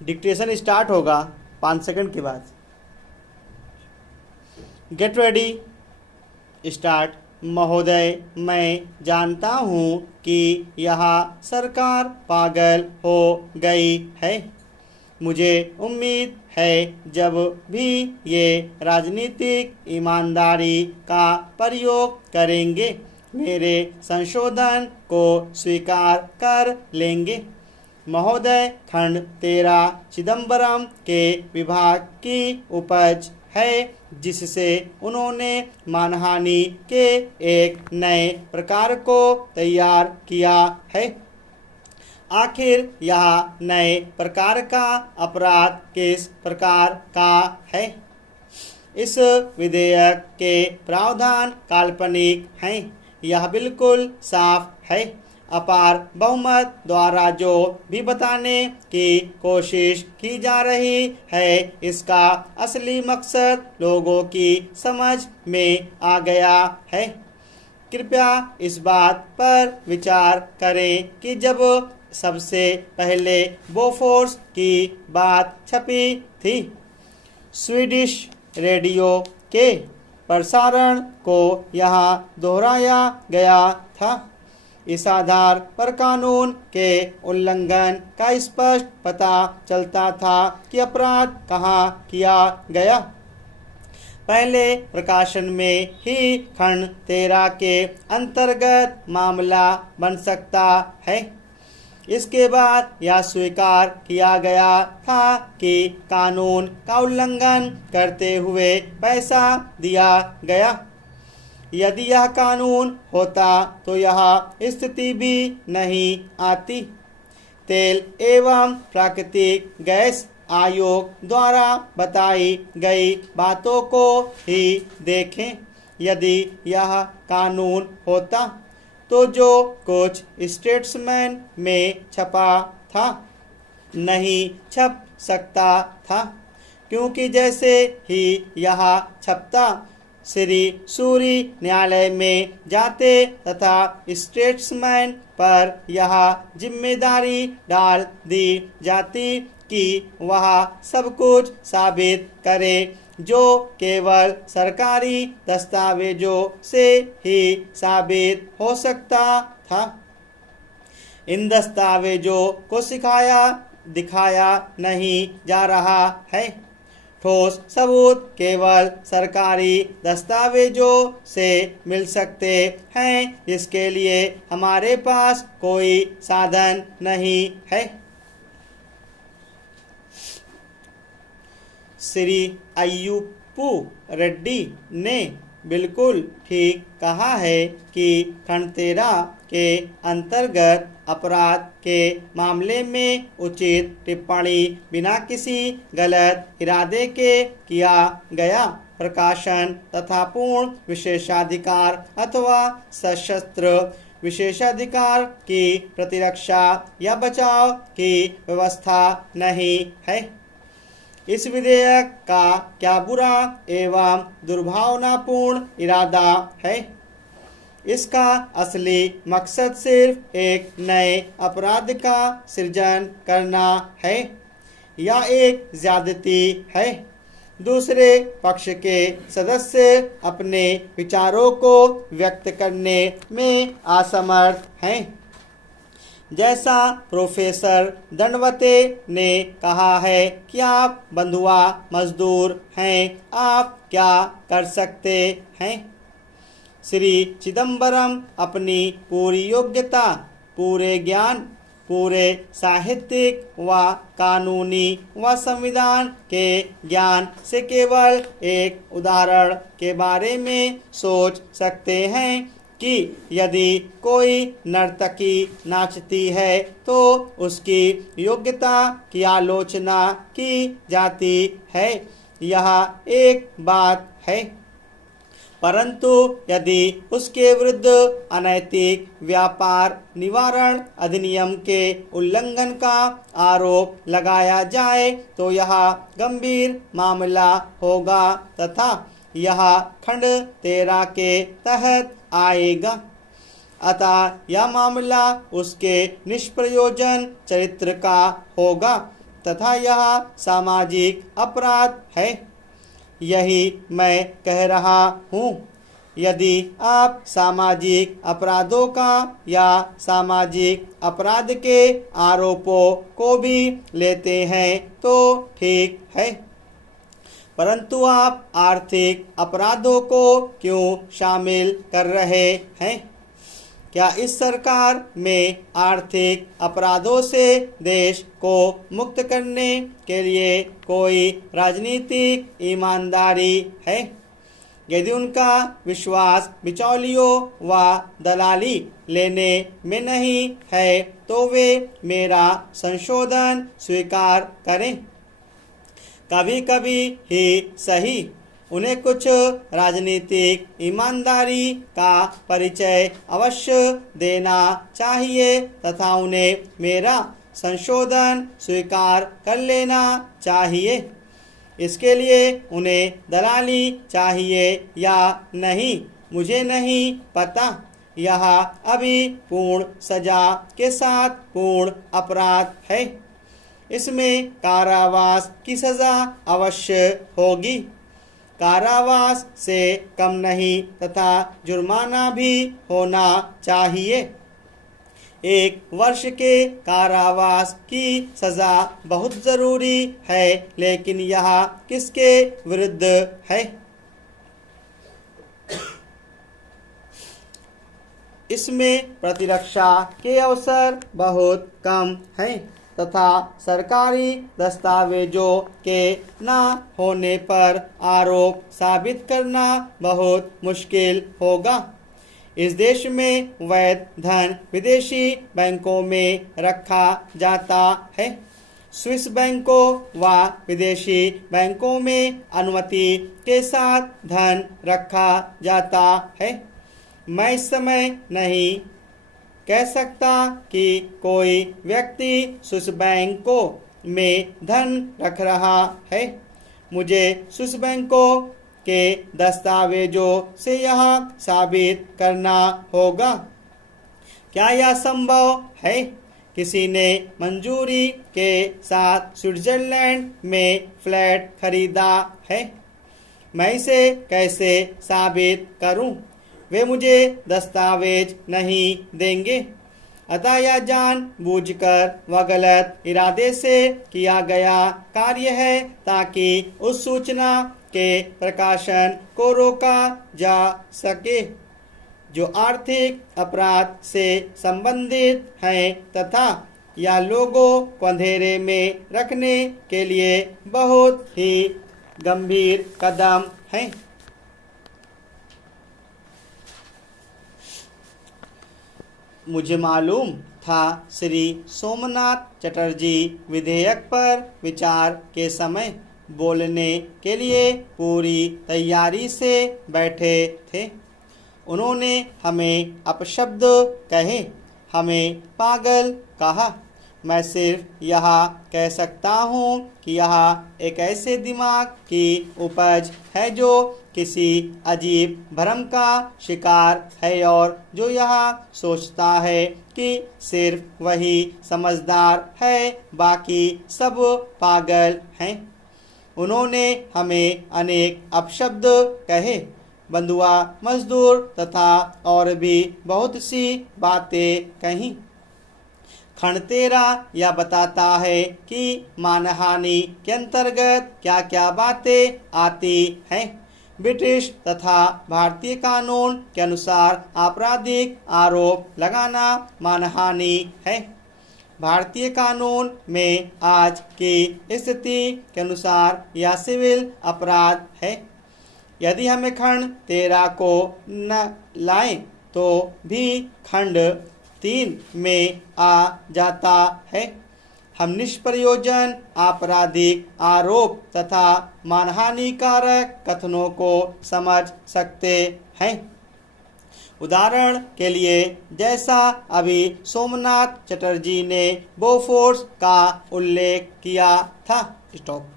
Dictation start होगा 5 second के बाद। Get ready, start. महोदय, मैं जानता हूँ कि यह सरकार पागल हो गई है। मुझे उम्मीद है जब भी ये राजनीतिक ईमानदारी का प्रयोग करेंगे, मेरे संशोधन को स्वीकार कर लेंगे। महोदय, खंड 13 चिदम्बरम के विभाग की उपज है, जिससे उन्होंने मानहानि के एक नए प्रकार को तैयार किया है। आखिर यह नए प्रकार का अपराध किस प्रकार का है? इस विधेयक के प्रावधान काल्पनिक हैं, यह बिल्कुल साफ है। अपार बहुमत द्वारा जो भी बताने की कोशिश की जा रही है, इसका असली मकसद लोगों की समझ में आ गया है। कृपया इस बात पर विचार करें कि जब सबसे पहले बोफोर्स की बात छपी थी, स्वीडिश रेडियो के प्रसारण को यहाँ दोहराया गया था। इस आधार पर कानून के उल्लंघन का स्पष्ट पता चलता था कि अपराध कहाँ किया गया। पहले प्रकाशन में ही खंड 13 के अंतर्गत मामला बन सकता है। इसके बाद यह स्वीकार किया गया था कि कानून का उल्लंघन करते हुए पैसा दिया गया। यदि यह कानून होता तो यह स्थिति भी नहीं आती। तेल एवं प्राकृतिक गैस आयोग द्वारा बताई गई बातों को ही देखें। यदि यह कानून होता तो जो कुछ स्टेट्समैन में छपा था नहीं छप सकता था, क्योंकि जैसे ही यह छपता श्री सूरी न्यायालय में जाते तथा स्टेट्समैन पर यह जिम्मेदारी डाल दी जाती कि वह सब कुछ साबित करे जो केवल सरकारी दस्तावेजों से ही साबित हो सकता था। इन दस्तावेजों को दिखाया नहीं जा रहा है। ठोस सबूत केवल सरकारी दस्तावेजों से मिल सकते हैं, जिसके लिए हमारे पास कोई साधन नहीं है। श्री अय्युप्पू रेड्डी ने बिल्कुल ठीक कहा है कि खंड 13 के अंतर्गत अपराध के मामले में उचित टिप्पणी बिना किसी गलत इरादे के किया गया प्रकाशन तथा पूर्ण विशेषाधिकार अथवा सशस्त्र विशेषाधिकार की प्रतिरक्षा या बचाव की व्यवस्था नहीं है। इस विधेयक का क्या बुरा एवं दुर्भावनापूर्ण इरादा है? इसका असली मकसद सिर्फ एक नए अपराध का सृजन करना है या एक ज्यादती है। दूसरे पक्ष के सदस्य अपने विचारों को व्यक्त करने में असमर्थ हैं। जैसा प्रोफेसर दंडवते ने कहा है कि आप बंधुआ मजदूर हैं, आप क्या कर सकते हैं? श्री चिदम्बरम अपनी पूरी योग्यता, पूरे ज्ञान, पूरे साहित्यिक व कानूनी व संविधान के ज्ञान से केवल एक उदाहरण के बारे में सोच सकते हैं कि यदि कोई नर्तकी नाचती है तो उसकी योग्यता की आलोचना की जाती है। यह एक बात है, परंतु यदि उसके विरुद्ध अनैतिक व्यापार निवारण अधिनियम के उल्लंघन का आरोप लगाया जाए तो यह गंभीर मामला होगा तथा यह खंड 13 के तहत आएगा। अतः यह मामला उसके निष्प्रयोजन चरित्र का होगा तथा यह सामाजिक अपराध है। यही मैं कह रहा हूँ। यदि आप सामाजिक अपराधों का या सामाजिक अपराध के आरोपों को भी लेते हैं तो ठीक है, परंतु आप आर्थिक अपराधों को क्यों शामिल कर रहे हैं? क्या इस सरकार में आर्थिक अपराधों से देश को मुक्त करने के लिए कोई राजनीतिक ईमानदारी है? यदि उनका विश्वास बिचौलियों व दलाली लेने में नहीं है तो वे मेरा संशोधन स्वीकार करें। कभी कभी ही सही उन्हें कुछ राजनीतिक ईमानदारी का परिचय अवश्य देना चाहिए तथा उन्हें मेरा संशोधन स्वीकार कर लेना चाहिए। इसके लिए उन्हें दलाली चाहिए या नहीं मुझे नहीं पता। यह अभी पूर्ण सजा के साथ पूर्ण अपराध है। इसमें कारावास की सजा अवश्य होगी, कारावास से कम नहीं तथा जुर्माना भी होना चाहिए। 1 वर्ष के कारावास की सजा बहुत जरूरी है, लेकिन यह किसके विरुद्ध है? इसमें प्रतिरक्षा के अवसर बहुत कम हैं तथा सरकारी दस्तावेजों के न होने पर आरोप साबित करना बहुत मुश्किल होगा। इस देश में वैध धन विदेशी बैंकों में रखा जाता है। स्विस बैंकों व विदेशी बैंकों में अनुमति के साथ धन रखा जाता है। मैं इस समय नहीं कह सकता कि कोई व्यक्ति स्विस बैंकों में धन रख रहा है। मुझे स्विस बैंकों के दस्तावेजों से यह साबित करना होगा। क्या यह संभव है? किसी ने मंजूरी के साथ स्विट्जरलैंड में फ्लैट खरीदा है। मैं इसे कैसे साबित करूं? वे मुझे दस्तावेज नहीं देंगे। अतः यह जानबूझकर व गलत इरादे से किया गया कार्य है ताकि उस सूचना के प्रकाशन को रोका जा सके जो आर्थिक अपराध से संबंधित हैं तथा यह लोगों को अंधेरे में रखने के लिए बहुत ही गंभीर कदम है। मुझे मालूम था श्री सोमनाथ चटर्जी विधेयक पर विचार के समय बोलने के लिए पूरी तैयारी से बैठे थे। उन्होंने हमें अपशब्द कहे, हमें पागल कहा। मैं सिर्फ यह कह सकता हूँ कि यह एक ऐसे दिमाग की उपज है जो किसी अजीब भ्रम का शिकार है और जो यह सोचता है कि सिर्फ वही समझदार है, बाकी सब पागल हैं। उन्होंने हमें अनेक अपशब्द कहे, बंधुआ मजदूर तथा और भी बहुत सी बातें कहीं। खंड 13 यह बताता है कि मानहानि के अंतर्गत क्या क्या बातें आती हैं। ब्रिटिश तथा भारतीय कानून के अनुसार आपराधिक आरोप लगाना मानहानि है। भारतीय कानून में आज की स्थिति के अनुसार यह सिविल अपराध है। यदि हमें खंड 13 को न लाएं तो भी खंड 3 में आ जाता है। हम निष्प्रयोजन आपराधिक आरोप तथा मानहानिकारक कथनों को समझ सकते हैं। उदाहरण के लिए जैसा अभी सोमनाथ चटर्जी ने बोफोर्स का उल्लेख किया था। स्टॉप।